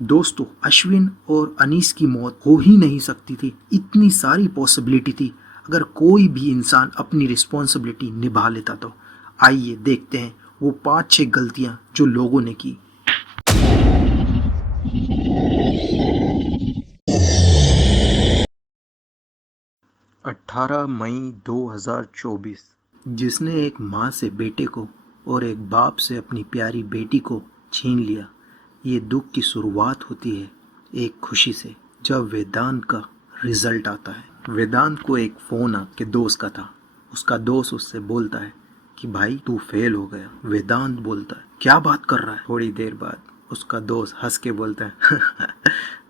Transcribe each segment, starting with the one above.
दोस्तों, अश्विन और अनीस की मौत हो ही नहीं सकती थी। इतनी सारी पॉसिबिलिटी थी अगर कोई भी इंसान अपनी रिस्पॉन्सिबिलिटी निभा लेता तो। आइए देखते हैं वो 5-6 गलतियां जो लोगों ने की। 18 मई 2024। जिसने एक माँ से बेटे को और एक बाप से अपनी प्यारी बेटी को छीन लिया। ये दुख की शुरुआत होती है एक खुशी से, जब वेदांत का रिजल्ट आता है। वेदांत को एक फ़ोन आपके दोस्त का था। उसका दोस्त उससे बोलता है कि भाई तू फेल हो गया। वेदांत बोलता है क्या बात कर रहा है। थोड़ी देर बाद उसका दोस्त हंस के बोलता है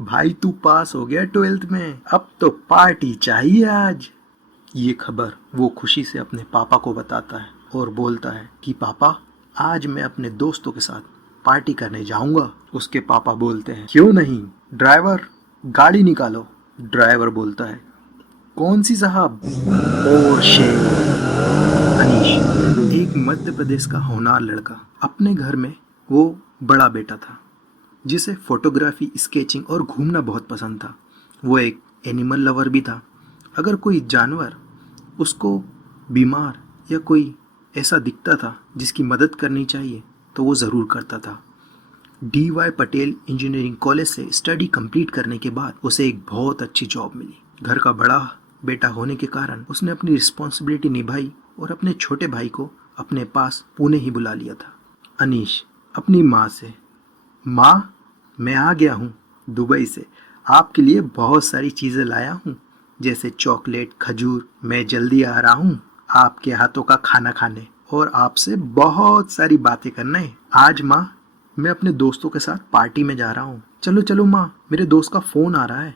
भाई तू पास हो गया 12th में, अब तो पार्टी चाहिए आज। ये खबर वो खुशी से अपने पापा को बताता है और बोलता है कि पापा आज मैं अपने दोस्तों के साथ पार्टी करने जाऊंगा। उसके पापा बोलते हैं क्यों नहीं, ड्राइवर गाड़ी निकालो। ड्राइवर बोलता है कौन सी साहब। पोर्शे। अनीश एक मध्य प्रदेश का होनहार लड़का। अपने घर में वो बड़ा बेटा था जिसे फोटोग्राफी, स्केचिंग और घूमना बहुत पसंद था। वो एक एनिमल लवर भी था। अगर कोई जानवर उसको बीमार या कोई ऐसा दिखता था जिसकी मदद करनी चाहिए तो वो ज़रूर करता था। DY पटेल इंजीनियरिंग कॉलेज से स्टडी कंप्लीट करने के बाद उसे एक बहुत अच्छी जॉब मिली। घर का बड़ा बेटा होने के कारण उसने अपनी रिस्पॉन्सिबिलिटी निभाई और अपने छोटे भाई को अपने पास पुणे ही बुला लिया था। अनीश अपनी माँ से, माँ मैं आ गया हूँ दुबई से, आपके लिए बहुत सारी चीज़ें लाया हूँ जैसे चॉकलेट, खजूर। मैं जल्दी आ रहा हूँ आपके हाथों का खाना खाने और आपसे बहुत सारी बातें करने। आज माँ मैं अपने दोस्तों के साथ पार्टी में जा रहा हूँ। चलो चलो माँ, मेरे दोस्त का फ़ोन आ रहा है,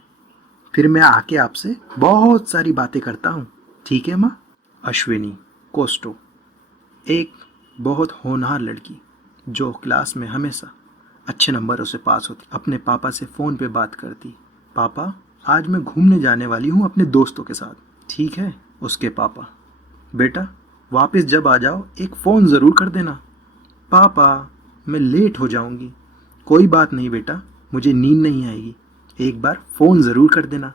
फिर मैं आके आपसे बहुत सारी बातें करता हूँ, ठीक है माँ। अश्विनी कोस्टो एक बहुत होनहार लड़की जो क्लास में हमेशा अच्छे नंबरों से पास होती, अपने पापा से फ़ोन पे बात करती। पापा आज मैं घूमने जाने वाली हूँ अपने दोस्तों के साथ, ठीक है। उसके पापा बेटा वापस जब आ जाओ एक फ़ोन ज़रूर कर देना। पापा मैं लेट हो जाऊंगी। कोई बात नहीं बेटा, मुझे नींद नहीं आएगी, एक बार फ़ोन ज़रूर कर देना,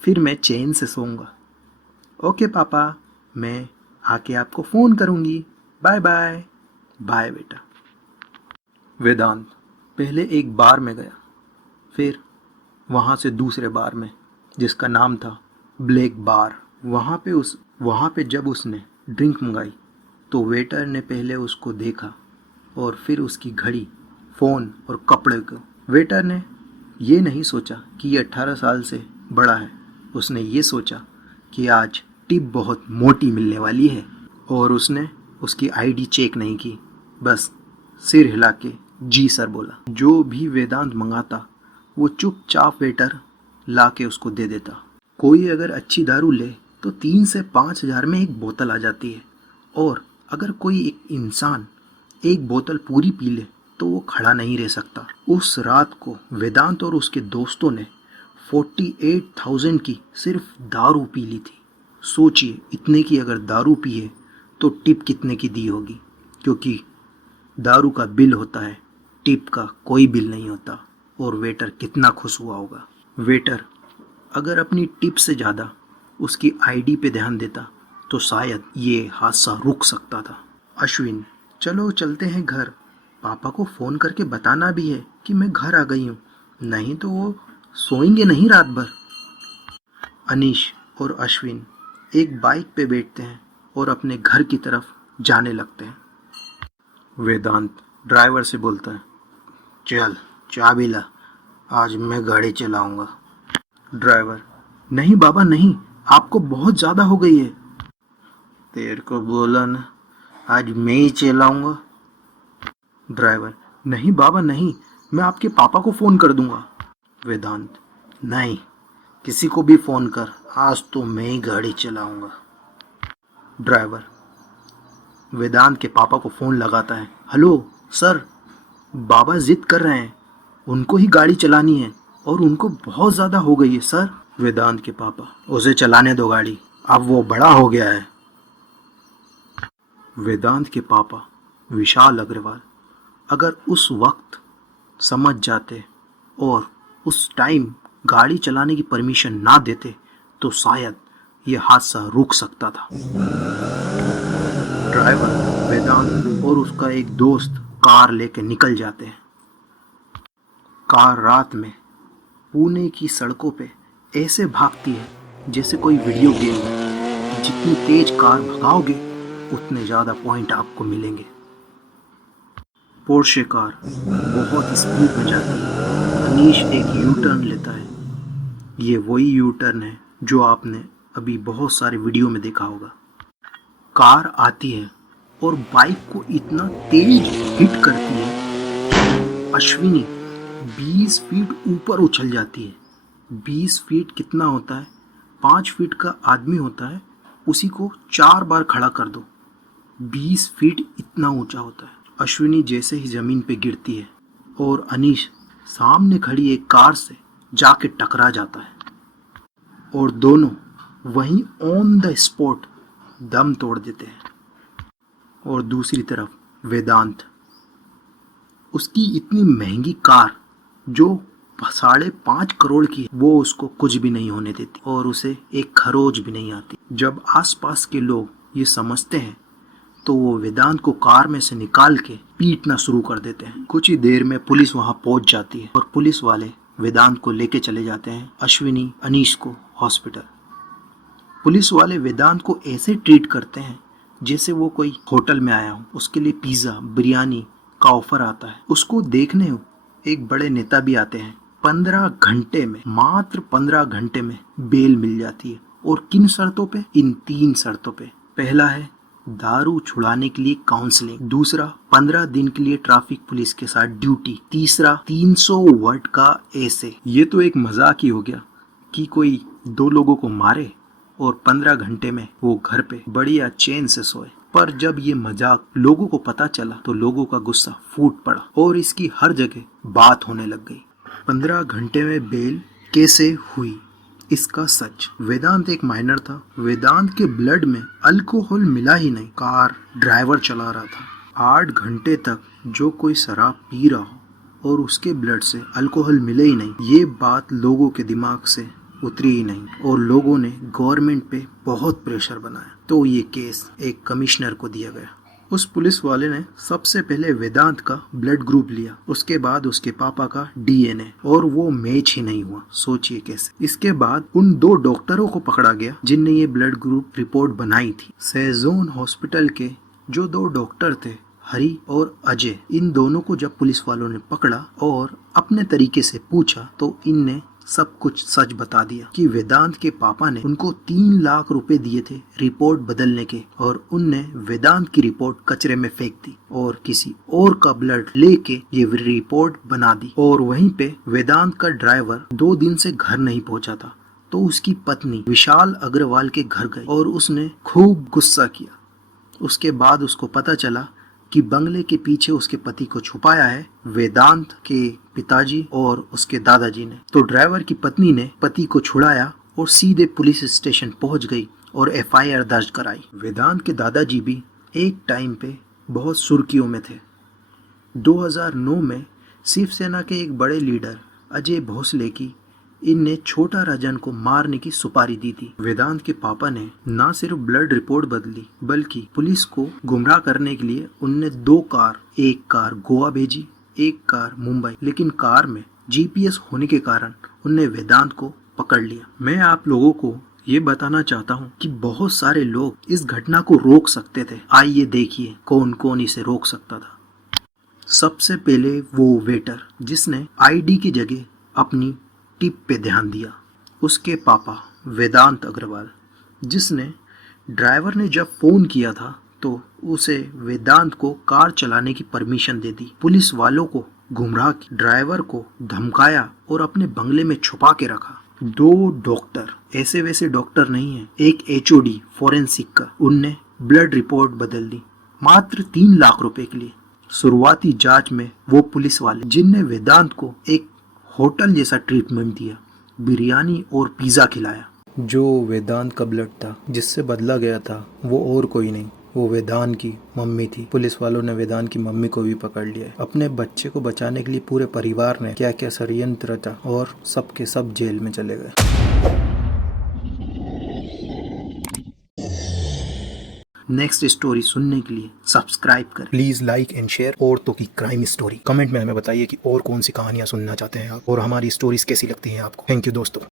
फिर मैं चैन से सोऊंगा। ओके पापा, मैं आके आपको फ़ोन करूंगी। Bye bye. बाय बेटा। वेदांत पहले एक बार में गया, फिर वहाँ से दूसरे बार में जिसका नाम था ब्लैक बार। वहाँ पे जब उसने ड्रिंक मंगाई तो वेटर ने पहले उसको देखा और फिर उसकी घड़ी, फ़ोन और कपड़े को। वेटर ने ये नहीं सोचा कि ये 18 साल से बड़ा है। उसने ये सोचा कि आज टिप बहुत मोटी मिलने वाली है और उसने उसकी आईडी चेक नहीं की, बस सिर हिला के जी सर बोला। जो भी वेदांत मंगाता वो चुपचाप वेटर ला के उसको दे देता। कोई अगर अच्छी दारू ले तो 3 से 5 हज़ार में एक बोतल आ जाती है, और अगर कोई एक इंसान एक बोतल पूरी पी ले तो वो खड़ा नहीं रह सकता। उस रात को वेदांत और उसके दोस्तों ने 48,000 की सिर्फ दारू पी ली थी। सोचिए इतने की अगर दारू पिए तो टिप कितने की दी होगी, क्योंकि दारू का बिल होता है, टिप का कोई बिल नहीं होता। और वेटर कितना खुश हुआ होगा। वेटर अगर अपनी टिप से ज़्यादा उसकी आईडी पे ध्यान देता तो शायद ये हादसा रुक सकता था। अश्विन चलो चलते हैं घर, पापा को फ़ोन करके बताना भी है कि मैं घर आ गई हूँ, नहीं तो वो सोएंगे नहीं रात भर। अनीश और अश्विन एक बाइक पे बैठते हैं और अपने घर की तरफ जाने लगते हैं। वेदांत ड्राइवर से बोलता है चल चाबी ला, आज मैं गाड़ी चलाऊंगा। ड्राइवर नहीं बाबा नहीं, आपको बहुत ज़्यादा हो गई है। तेरे को बोला ना आज मैं ही चलाऊंगा। ड्राइवर नहीं बाबा नहीं, मैं आपके पापा को फ़ोन कर दूंगा। वेदांत नहीं, किसी को भी फ़ोन कर, आज तो मैं ही गाड़ी चलाऊंगा। ड्राइवर वेदांत के पापा को फ़ोन लगाता है। हेलो सर, बाबा ज़िद कर रहे हैं, उनको ही गाड़ी चलानी है और उनको बहुत ज़्यादा हो गई है सर। वेदांत के पापा उसे चलाने दो गाड़ी, अब वो बड़ा हो गया है। वेदांत के पापा विशाल अग्रवाल अगर उस वक्त समझ जाते और उस टाइम गाड़ी चलाने की परमिशन ना देते तो शायद ये हादसा रुक सकता था। ड्राइवर वेदांत और उसका एक दोस्त कार लेके निकल जाते हैं। कार रात में पुणे की सड़कों पे ऐसे भागती है जैसे कोई वीडियो गेम में। जितनी तेज कार भगाओगे उतने ज़्यादा पॉइंट आपको मिलेंगे। पोर्शे कार बहुत स्पीड में जाती है। अनीश एक यू टर्न लेता है। ये वही यू टर्न है जो आपने अभी बहुत सारे वीडियो में देखा होगा। कार आती है और बाइक को इतना तेज हिट करती है, अश्विनी 20 फीट ऊपर उछल जाती है। 20 फीट कितना होता है? 5 फीट का आदमी होता है, उसी को 4 बार खड़ा कर दो। 20 फीट इतना ऊंचा होता है। अश्विनी जैसे ही जमीन पे गिरती है और अनीश सामने खड़ी एक कार से जाके टकरा जाता है और दोनों वहीं ऑन द स्पॉट दम तोड़ देते हैं। और दूसरी तरफ वेदांत, उसकी इतनी महंगी कार जो 5.5 करोड़ की, वो उसको कुछ भी नहीं होने देती और उसे एक खरोच भी नहीं आती। जब आसपास के लोग ये समझते हैं तो वो वेदांत को कार में से निकाल के पीटना शुरू कर देते हैं। कुछ ही देर में पुलिस वहां पहुंच जाती है और पुलिस वाले वेदांत को लेके चले जाते हैं अश्विनी अनीश को हॉस्पिटल। पुलिस वाले वेदांत को ऐसे ट्रीट करते हैं जैसे वो कोई होटल में आया हो। उसके लिए पिज्जा बिरयानी का ऑफर आता है। उसको देखने एक बड़े नेता भी आते हैं। 15 घंटे में, मात्र 15 घंटे में बेल मिल जाती है। और किन शर्तों पे? इन 3 शर्तों पे। पहला है दारू छुड़ाने के लिए काउंसलिंग, दूसरा 15 दिन के लिए ट्रैफिक पुलिस के साथ ड्यूटी, तीसरा 300 वर्ड का ऐसे। ये तो एक मजाक ही हो गया कि कोई 2 लोगों को मारे और 15 घंटे में वो घर पे बढ़िया चैन से सोए। पर जब ये मजाक लोगों को पता चला तो लोगों का गुस्सा फूट पड़ा और इसकी हर जगह बात होने लग गई। 15 घंटे में बेल कैसे हुई, इसका सच। वेदांत एक माइनर था। वेदांत के ब्लड में अल्कोहल मिला ही नहीं। कार ड्राइवर चला रहा था। 8 घंटे तक जो कोई शराब पी रहा हो और उसके ब्लड से अल्कोहल मिले ही नहीं, ये बात लोगों के दिमाग से उतरी ही नहीं और लोगों ने गवर्नमेंट पे बहुत प्रेशर बनाया। तो ये केस एक कमिश्नर को दिया गया। उस पुलिस वाले ने सबसे पहले वेदांत का ब्लड ग्रुप लिया, उसके बाद उसके पापा का डीएनए, और वो मैच ही नहीं हुआ। सोचिए कैसे। इसके बाद उन 2 डॉक्टरों को पकड़ा गया जिनने ये ब्लड ग्रुप रिपोर्ट बनाई थी। सेजोन हॉस्पिटल के जो 2 डॉक्टर थे, हरी और अजय, इन दोनों को जब पुलिस वालों ने पकड़ा और अपने तरीके से पूछा तो इनने सब कुछ सच बता दिया कि वेदांत के पापा ने उनको 3 लाख रुपए दिए थे रिपोर्ट बदलने के और उनने वेदांत की रिपोर्ट कचरे में फेंक दी और किसी और का ब्लड लेके ये रिपोर्ट बना दी। और वहीं पे वेदांत का ड्राइवर 2 दिन से घर नहीं पहुंचा था तो उसकी पत्नी विशाल अग्रवाल के घर गई और उसने खूब गुस्सा किया। उसके बाद उसको पता चला कि बंगले के पीछे उसके पति को छुपाया है वेदांत के पिताजी और उसके दादाजी ने। तो ड्राइवर की पत्नी ने पति को छुड़ाया और सीधे पुलिस स्टेशन पहुंच गई और एफआईआर दर्ज कराई। वेदांत के दादाजी भी एक टाइम पे बहुत सुर्खियों में थे। 2009 में शिवसेना के एक बड़े लीडर अजय भोसले की इनने छोटा राजन को मारने की सुपारी दी थी। वेदांत के पापा ने न सिर्फ ब्लड रिपोर्ट बदली बल्कि पुलिस को गुमराह करने के लिए उनने 2 कार, एक कार गोवा भेजी, एक कार मुंबई। लेकिन कार में जीपीएस होने के कारण उनने वेदांत को पकड़ लिया। मैं आप लोगों को ये बताना चाहता हूँ कि बहुत सारे लोग इस घटना को रोक सकते थे। आइए देखिए कौन कौन इसे रोक सकता था। सबसे पहले वो वेटर जिसने आईडी की जगह अपनी टिप पे ध्यान दिया, उसके पापा वेदांत अग्रवाल, जिसने ड्राइवर ने जब फोन किया था तो उसे वेदांत को कार चलाने की परमिशन दे दी। पुलिस वालों को गुमराह किया, ड्राइवर को धमकाया और अपने बंगले में छुपा के रखा। 2 डॉक्टर, ऐसे वैसे डॉक्टर नहीं है, एक एचओडी फॉरेंसिक का, उनने ब्लड रिपोर्ट बदल दी मात्र 3 लाख रुपए के लिए। शुरुआती जांच में वो पुलिस वाले जिनने वेदांत को एक होटल जैसा ट्रीटमेंट दिया, बिरयानी और पिज्जा खिलाया। जो वेदांत का ब्लड था जिससे बदला गया था वो और कोई नहीं, वो वेदान की मम्मी थी। पुलिस वालों ने वेदान की मम्मी को भी पकड़ लिया। अपने बच्चे को बचाने के लिए पूरे परिवार ने क्या क्या षड्यंत्र था और सब के सब जेल में चले गए। नेक्स्ट स्टोरी सुनने के लिए सब्सक्राइब करें। प्लीज लाइक एंड शेयर औरतों की क्राइम स्टोरी। कमेंट में हमें बताइए कि और कौन सी कहानियां सुनना चाहते हैं आप और हमारी स्टोरीज कैसी लगती हैं आपको। थैंक यू दोस्तों।